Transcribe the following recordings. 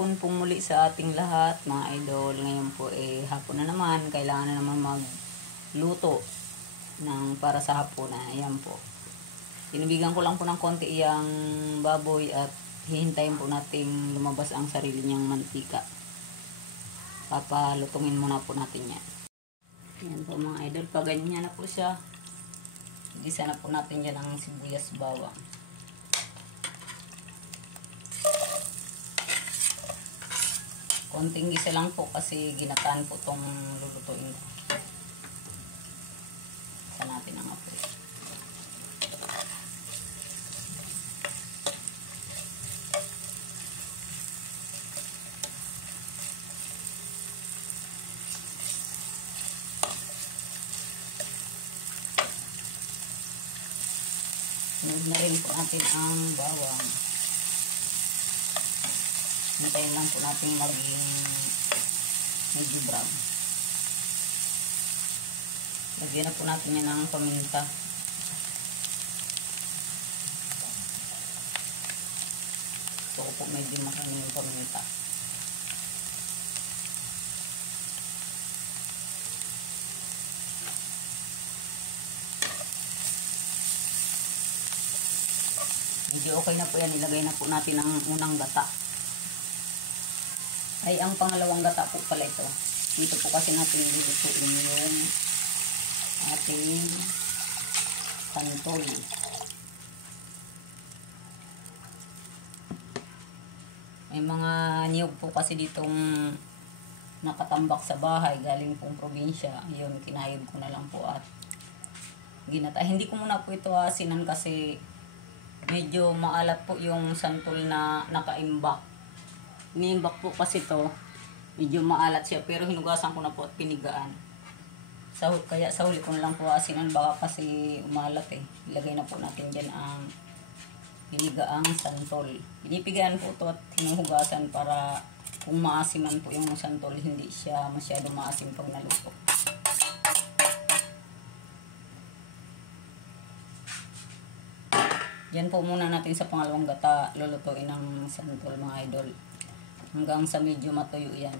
hapon pong muli sa ating lahat mga idol. Ngayon po hapon na naman. Kailangan na naman magluto para sa hapon na. Ayan po. Tinibigan ko lang po ng konti iyang baboy at hihintayin po natin lumabas ang sarili niyang mantika. Papalutungin muna po natin yan. Ayan po mga idol. Paganyan na po siya. Gisa na po natin yan ang sibuyas bawang. Konting gisa lang po kasi ginataan po itong lulutuin ko. Sa natin ang apoy. Sunod na rin po natin ang bawang. Hintayin lang po natin maging medyo brown. Lagyan na po natin yan ng paminta. Gusto ko po medyo maraming paminta. Medyo okay na po yan. Ilagay na po natin ang unang gata. Ay, ang pangalawang gata po pala ito. Dito po kasi natin lulutuin yung ating santol. May mga niyog po kasi ditong nakatambak sa bahay. Galing pong probinsya. Yun, kinayod ko na lang po at ginata. Hindi ko muna po ito asinan kasi medyo maalat po yung santol na nakaimbak. Iniimbak po kasi to, medyo maalat siya pero hinugasan ko na po at pinigaan. Kaya sa huli ko na lang po asinan baka kasi umalat eh. Ilagay na po natin dyan ang pinigaang santol. Pinipigaan po to at hinuhugasan para kung maasiman po yung santol hindi siya masyado maasim pag naluto. Yan po muna natin sa pangalawang gata lulutuin ng santol mga idol. Hanggang sa medyo matuyo yan.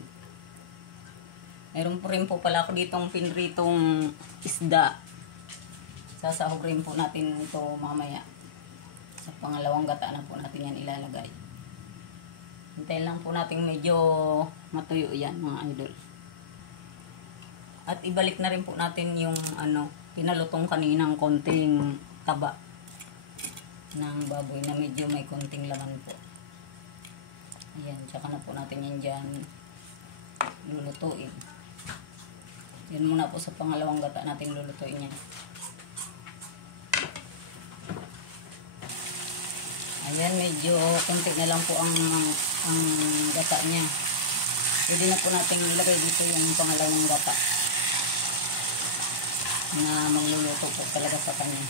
Meron po rin po pala ako ditong pinritong isda. Sasahog rin po natin ito mamaya. Sa pangalawang gata na po natin yan ilalagay. Hintayin lang po natin medyo matuyo yan mga idol. At ibalik na rin po natin yung pinalutong kaninang konting taba ng baboy na medyo may konting laman po. Ayan, tsaka na po natin yan dyan lulutuin. Yan muna po sa pangalawang gata natin lulutuin yan. Ayan, medyo konti na lang po ang gata niya. Pwede na po natin ilagay dito yung pangalawang gata na magluluto po talaga sa kanya.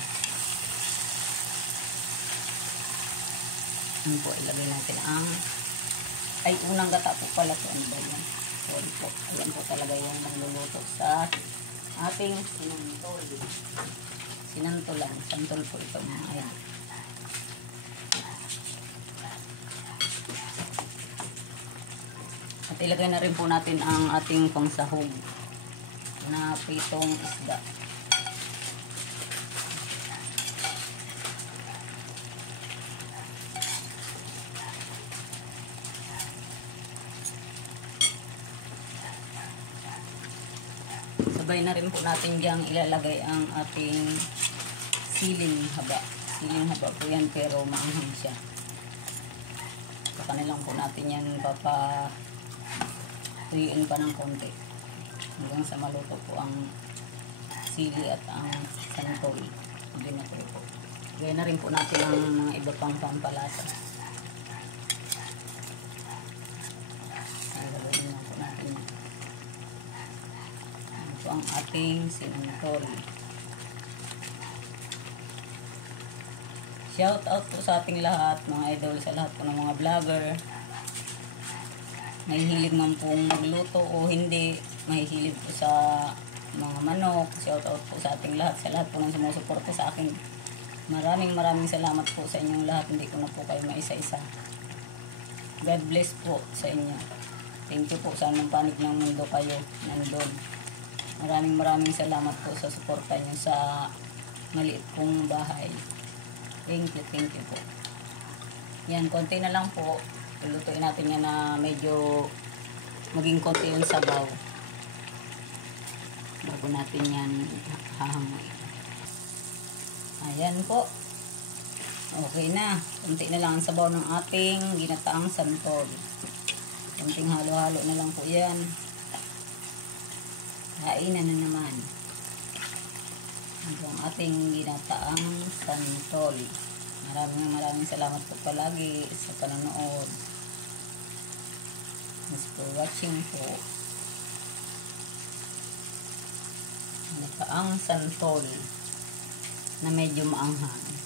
Ano po, ilagay natin ang unang gata po pala po. Ano ba yan? Sorry po. Ayan po talaga yung magluluto sa ating sinantol. Sinantolan. Santol po ito mga idol. At ilagay na rin po natin ang ating pangsahog na pitong isda. Sabay na rin po natin diyang ilalagay ang ating siling haba. Siling haba po yan pero maanghang siya. Saka na lang po natin yan papatuyuin pa ng konti. Hanggang sa maluto po ang sili at ang santol. Hindi na po. Gaya na rin po natin ang mga iba pang pampalasa. Ang ating sinantol. Shout out po sa ating lahat mga idol, sa lahat po ng mga vlogger. Mahihilig man pong magluto o hindi, mahihilig po sa mga manok. Shout out po sa ating lahat, sa lahat po ng sumusuporta sa akin. Maraming salamat po sa inyong lahat. Hindi ko na po kayo maisa-isa. God bless po sa inyo. Thank you po sa anong panig ng mundo kayo nandun. Maraming salamat po sa suporta niyo sa maliit kong bahay. Thank you po. Yan, konti na lang po. Lulutuin natin yan na medyo maging konti yung sabaw. Bago natin yan hahamoy. Ayan po. Okay na. Konti na lang ang sabaw ng ating ginataang santol. Konting halo-halo na lang po yan. Kainan na naman. Ito ang ating ginataang santol. Maraming salamat po palagi sa panonood. Thanks for watching po. Ginataang santol na medyo maanghang.